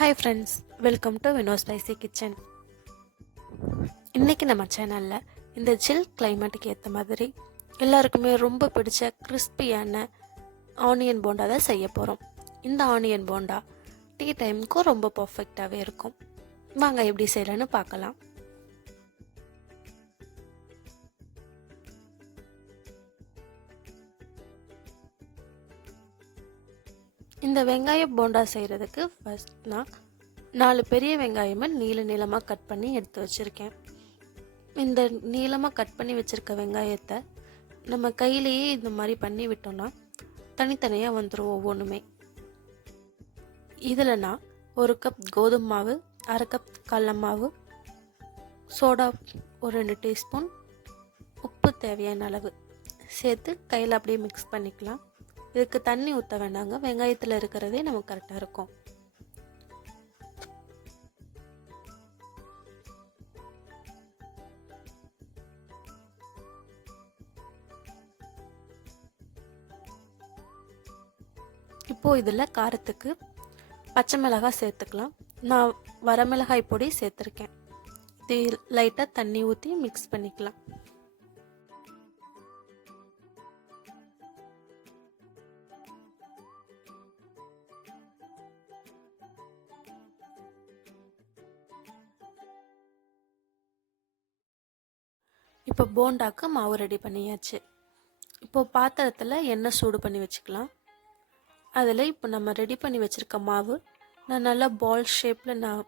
Hi friends, welcome to Vino spicy kitchen. இன்றைக்கி நம்ம சேனலில் இந்த சில் கிளைமேட்டுக்கு ஏற்ற மாதிரி எல்லாருக்குமே ரொம்ப பிடிச்ச கிறிஸ்பியான ஆனியன் போண்டா தான் செய்ய போகிறோம். இந்த ஆனியன் போண்டா டீ டைமுக்கும் ரொம்ப பர்ஃபெக்டாகவே இருக்கும். வாங்க எப்படி செய்யலான்னு பார்க்கலாம். இந்த வெங்காய போண்டா செய்கிறதுக்கு ஃபஸ்ட் நான் 4 பெரிய வெங்காயமாக நீளமாக கட் பண்ணி எடுத்து வச்சுருக்கேன். இந்த நீளமாக கட் பண்ணி வச்சுருக்க வெங்காயத்தை நம்ம கையிலேயே இந்த மாதிரி பண்ணி விட்டோம்னா தனித்தனியாக வந்துடும் ஒவ்வொன்றுமே. இதில் நான் 1 கப் கோதுமை மாவு, 1/2 கப் கடல மாவு, சோடா ஒரு 2 டீஸ்பூன், உப்பு தேவையான அளவு சேர்த்து கையில் அப்படியே மிக்ஸ் பண்ணிக்கலாம். இதுக்கு தண்ணி ஊற்ற வேண்டாங்க, வெங்காயத்தில் இருக்கிறதே நமக்கு கரெக்டாக இருக்கும். இப்போது இதில் காரத்துக்கு பச்சை மிளகாய் சேர்த்துக்கலாம். நான் வரமிளகாய் பொடி சேர்த்துருக்கேன். இது லைட்டாக தண்ணி ஊற்றி மிக்ஸ் பண்ணிக்கலாம். இப்போ போண்டாக்கு மாவு ரெடி பண்ணியாச்சு. இப்போது பாத்திரத்தில் எண்ணெய் சூடு பண்ணி வச்சுக்கலாம். அதில் இப்போ நம்ம ரெடி பண்ணி வச்சுருக்க மாவு நான் நல்லா பால் ஷேப்பில் நான்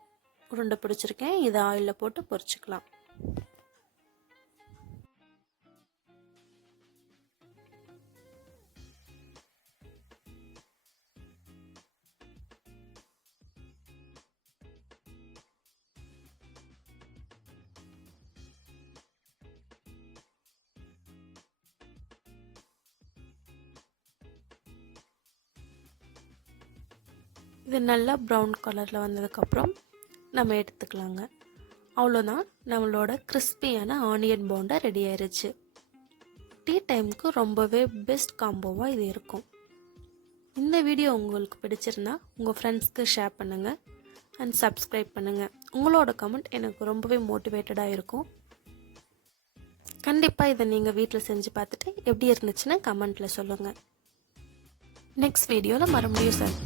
உருண்டை பிடிச்சிருக்கேன். இதை ஆயிலில் போட்டு பொரிச்சுக்கலாம். இது நல்லா ப்ரௌன் கலரில் வந்ததுக்கப்புறம் நம்ம எடுத்துக்கலாங்க. அவ்வளோதான், நம்மளோட கிறிஸ்பியான ஆனியன் போண்டா ரெடி ஆயிடுச்சு. டீ டைமுக்கு ரொம்பவே பெஸ்ட் காம்போவாக இது இருக்கும். இந்த வீடியோ உங்களுக்கு பிடிச்சிருந்தா உங்கள் ஃப்ரெண்ட்ஸ்க்கு ஷேர் பண்ணுங்கள் அண்ட் சப்ஸ்கிரைப் பண்ணுங்கள். உங்களோட கமெண்ட் எனக்கு ரொம்பவே மோட்டிவேட்டடாக இருக்கும். கண்டிப்பாக இதை நீங்கள் வீட்டில் செஞ்சு பார்த்துட்டு எப்படி இருந்துச்சுன்னு கமெண்ட்டில் சொல்லுங்கள். நெக்ஸ்ட் வீடியோவில் மறுபடியும் சார்